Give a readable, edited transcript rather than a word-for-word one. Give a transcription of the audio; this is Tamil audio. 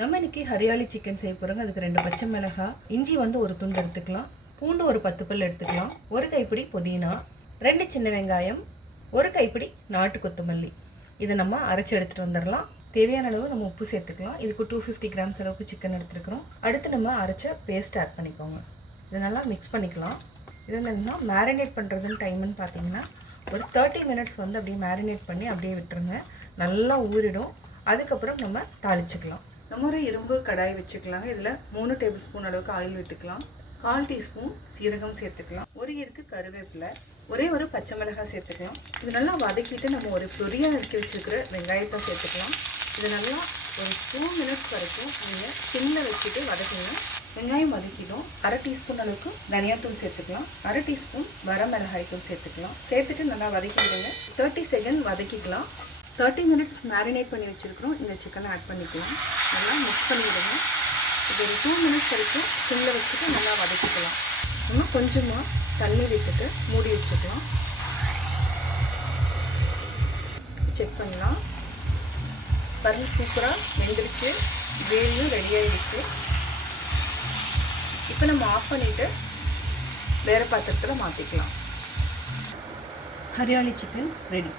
நம்ம இன்னைக்கு ஹரியாலி சிக்கன் செய்ய போகிறோங்க. அதுக்கு 2 பச்சை மிளகாய், இஞ்சி வந்து ஒரு துண்டு எடுத்துக்கலாம், பூண்டு ஒரு 10 பல் எடுத்துக்கலாம், ஒரு கைப்பிடி புதினா, 2 சின்ன வெங்காயம், ஒரு கைப்பிடி நாட்டு கொத்தமல்லி. இதை நம்ம அரைச்சி எடுத்துகிட்டு வந்துடலாம். தேவையான அளவு நம்ம உப்பு சேர்த்துக்கலாம். இதுக்கு 250 கிராம்ஸ் அளவுக்கு சிக்கன் எடுத்துருக்கிறோம். அடுத்து நம்ம அரைச்ச பேஸ்ட் ஆட் பண்ணிக்கோங்க. இதை நல்லா மிக்ஸ் பண்ணிக்கலாம். இது என்னென்னா மேரினேட் பண்ணுறதுன்னு டைம்னு பார்த்தீங்கன்னா ஒரு 30 மினிட்ஸ் வந்து அப்படியே மேரினேட் பண்ணி அப்படியே விட்டுருங்க. நல்லா ஊறிடும். அதுக்கப்புறம் நம்ம தாளிச்சுக்கலாம். நம்ம ஒரு இரும்பு கடாய் வச்சுக்கலாங்க. இதில் 3 டேபிள் ஸ்பூன் அளவுக்கு ஆயில் விட்டுக்கலாம். 1/4 டீஸ்பூன் சீரகம் சேர்த்துக்கலாம். ஒரு இருக்கு கருவேப்பிலை, ஒரே ஒரு பச்சை மிளகாய் சேர்த்துக்கலாம். இது நல்லா வதக்கிட்டு நம்ம ஒரு பொரியாக நறுக்கி வச்சுருக்கிற வெங்காயத்தை சேர்த்துக்கலாம். இது நல்லா ஒரு 2 மினிட்ஸ் வரைக்கும் நீங்கள் சிம்மில் வச்சுட்டு வதக்குங்க. வெங்காயம் வதக்கிடும். 1/2 டீஸ்பூன் அளவுக்கு தனியாத்தூள் சேர்த்துக்கலாம். 1/2 டீஸ்பூன் வரமிளகாய் தூள் சேர்த்துக்கலாம். சேர்த்துட்டு நல்லா வதக்கிடுங்க. 30 செகண்ட் வதக்கிக்கலாம். 30 மினிட்ஸ் மேரினேட் பண்ணி வச்சுருக்கிறோம். இந்த சிக்கனை ஆட் பண்ணிக்கலாம். நல்லா மிக்ஸ் பண்ணிவிடுங்க. இது ஒரு 2 மினிட்ஸ் வரைக்கும் சிம்மில் வச்சுட்டு நல்லா வதக்கிக்கலாம். இன்னும் கொஞ்சமாக தண்ணி விட்டுட்டு மூடி வச்சுக்கலாம். செக் பண்ணலாம். பருப்பு சூப்பராக வெந்துருச்சு, கிரேவியும் ரெடி ஆகிடுச்சு. இப்போ நம்ம ஆஃப் பண்ணிவிட்டு வேறு பாத்திரத்தில் மாற்றிக்கலாம். Hariyali chicken ready.